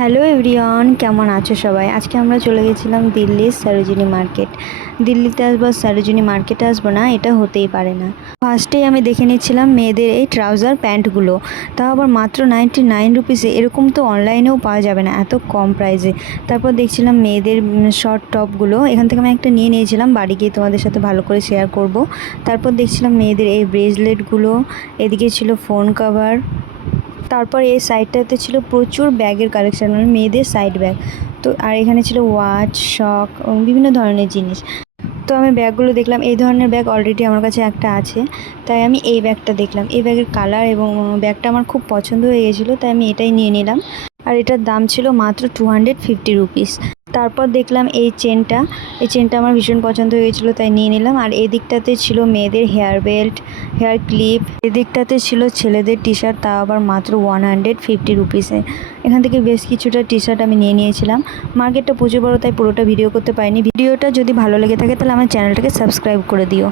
Hello everyone, কেমন আছো সবাই? আজকে আমরা চলে গেছিলাম দিল্লির সরোজিনী মার্কেট। দিল্লিতে আসবো, সরোজিনী মার্কেটে আসবো না, এটা হতেই পারে না। ফার্স্টেই আমি দেখে নিচ্ছিলাম মেয়েদের এই ট্রাউজার প্যান্টগুলো, তাও আবার মাত্র 99 রুপিসে। এরকম তো অনলাইনেও পাওয়া যাবে না এত কম প্রাইসে। তারপর দেখছিলাম মেয়েদের শর্ট টপগুলো, এখান থেকে আমি একটা নিয়ে নিয়েছিলাম, বাড়ি গিয়ে তোমাদের সাথে ভালো করে শেয়ার করব। তারপর দেখছিলাম মেয়েদের এই ব্রেসলেটগুলো, এদিকে ছিল ফোন কভার। তারপর এই সাইডটাতে ছিল প্রচুর ব্যাগের কালেকশন, মানে মেয়েদের সাইড ব্যাগ। তো আর এখানে ছিল ওয়াচ, শক, বিভিন্ন ধরনের জিনিস। তো আমি ব্যাগগুলো দেখলাম, এই ধরনের ব্যাগ অলরেডি আমার কাছে একটা আছে, তাই আমি এই ব্যাগটা দেখলাম। এই ব্যাগের কালার এবং ব্যাগটা আমার খুব পছন্দ হয়ে গেছিলো, তাই আমি এটাই নিয়ে নিলাম। আর এটার দাম ছিল মাত্র 250 রুপিস। তারপর দেখলাম এই চেনটা, এই চেনটা আমার ভীষণ পছন্দ হয়েছিল, তাই নিয়ে নিলাম। আর এই দিকটাতে ছিল মেয়েদের হেয়ার বেল্ট, হেয়ার ক্লিপ। এদিকটাতে ছিল ছেলেদের টি শার্ট, তাও আবার মাত্র 150 রুপিসে। এখান থেকে বেশ কিছুটা টি শার্ট আমি নিয়ে নিয়েছিলাম। মার্কেটটা প্রচুর বড়, তাই পুরোটা ভিডিও করতে পারিনি। ভিডিওটা যদি ভালো লেগে থাকে তাহলে আমার চ্যানেলটাকে সাবস্ক্রাইব করে দিও।